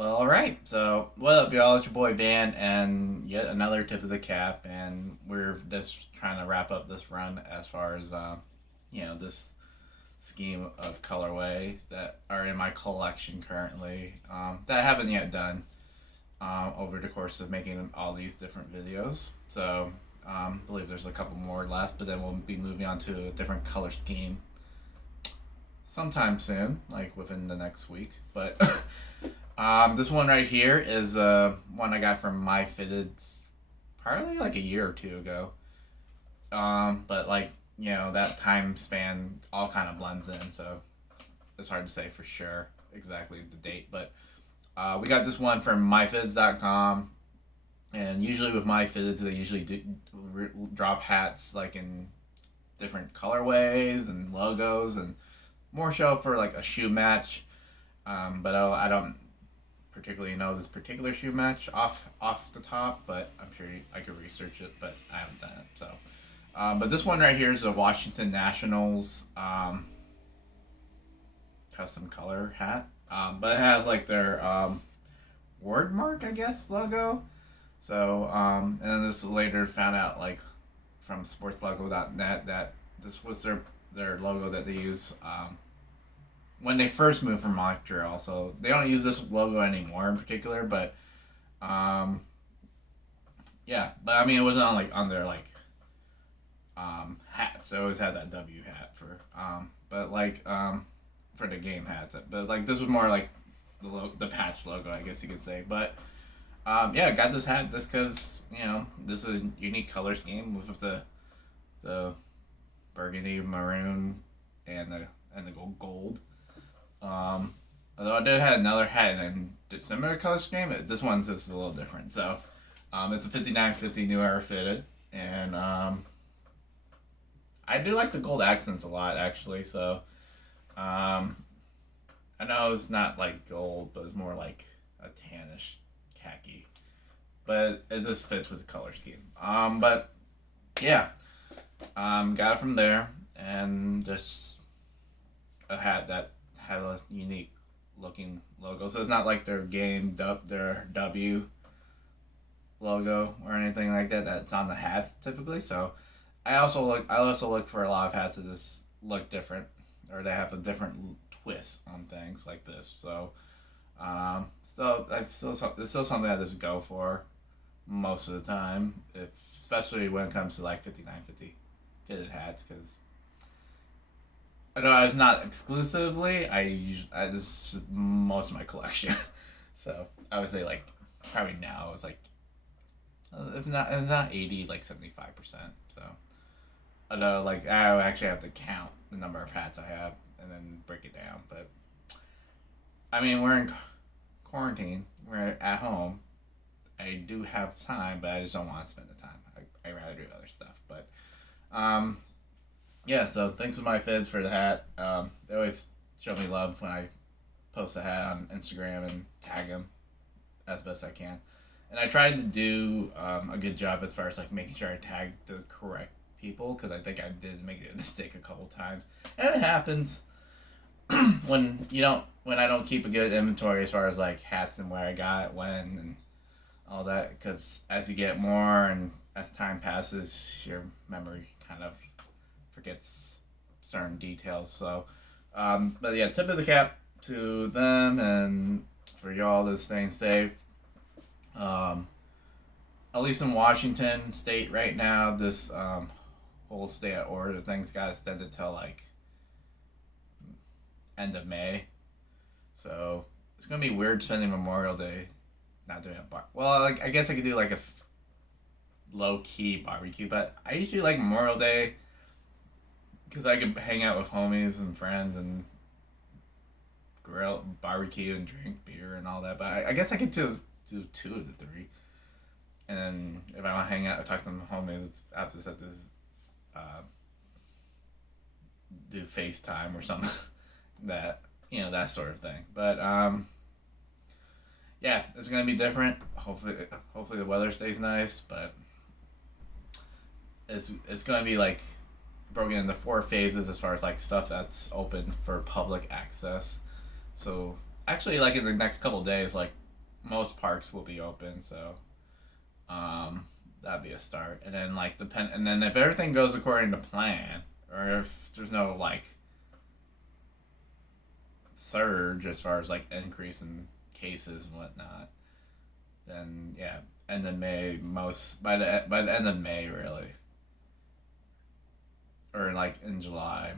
Well, all right. So, what up, y'all? It's your boy Van, and yet another tip of the cap. And we're just trying to wrap up this run as far as, this scheme of colorways that are in my collection currently that I haven't yet done over the course of making all these different videos. So, I believe there's a couple more left, but then we'll be moving on to a different color scheme sometime soon, like within the next week. But this one right here is one I got from Myfitteds probably like a year or two ago. But that time span all kind of blends in, so it's hard to say for sure exactly the date. But we got this one from myfitteds.com, and usually with Myfitteds they usually drop hats like in different colorways and logos and more so for like a shoe match. But I don't particularly know this particular shoe match off the top, but I'm sure I could research it, but I haven't done it. So, but this one right here is a Washington Nationals custom color hat. But it has like their word mark, I guess, logo. So, and then this later found out like from sportslogo.net that this was their logo that they use when they first moved from Montreal. So they don't use this logo anymore in particular, but but I mean it wasn't on their hats. They always had that W hat for for the game hats. But like this was more like the patch logo, I guess you could say. But I got this hat just because this is a unique color scheme with the burgundy, maroon, and the gold. Although I did have another hat in a similar color scheme, this one's just a little different. So it's a 5950 New Era fitted, and I do like the gold accents a lot actually. So I know it's not like gold, but it's more like a tannish khaki, but it just fits with the color scheme. But yeah. Got it from there, and just a hat that had a unique looking logo. So it's not like their their W logo or anything like that that's on the hats typically. So I also look for a lot of hats that just look different, or they have a different twist on things like this. So it's still something I just go for most of the time, especially when it comes to like 5950 fitted hats, because I know it's not exclusively. I just most of my collection. So I would say like probably now it's like if not 80, like 75%. So I know like I actually have to count the number of hats I have and then break it down. But I mean we're in quarantine. We're at home. I do have time, but I just don't want to spend the time. I rather do other stuff. But so thanks to Myfitteds for the hat. They always show me love when I post a hat on Instagram and tag them as best I can. And I tried to do a good job as far as like making sure I tagged the correct people, because I think I did make a mistake a couple times, and it happens when I don't keep a good inventory as far as like hats and where I got it when and all that, because as you get more and as time passes, your memory kind of forgets certain details. So, but yeah, tip of the cap to them and for y'all to stay safe. At least in Washington State right now, this whole stay at order thing's got extended till like end of May. So it's gonna be weird spending Memorial Day not doing a well, like I guess I could do like a low key barbecue, but I usually like Memorial Day because I could hang out with homies and friends and grill, barbecue, and drink beer and all that. But I guess I could do two of the three. And then if I want to hang out and talk to some homies, I have to do FaceTime or something that sort of thing. But it's gonna be different. Hopefully the weather stays nice, but it's gonna be like broken into 4 phases as far as like stuff that's open for public access. So actually, like in the next couple of days, like most parks will be open, so that'd be a start. And then like and then if everything goes according to plan, or if there's no like surge as far as like increase in cases and whatnot, then yeah, end of May, most by the end of May really, or like in July,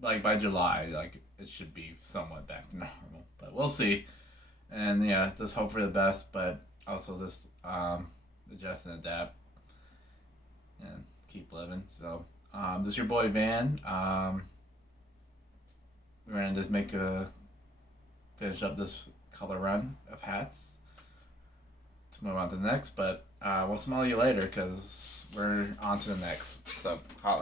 like by July, like it should be somewhat back to normal. But we'll see, and yeah, just hope for the best, but also just adjust and adapt and keep living. So this is your boy Van. We're gonna just finish up this color run of hats to move on to the next, but we'll smell you later because we're on to the next. So, holla.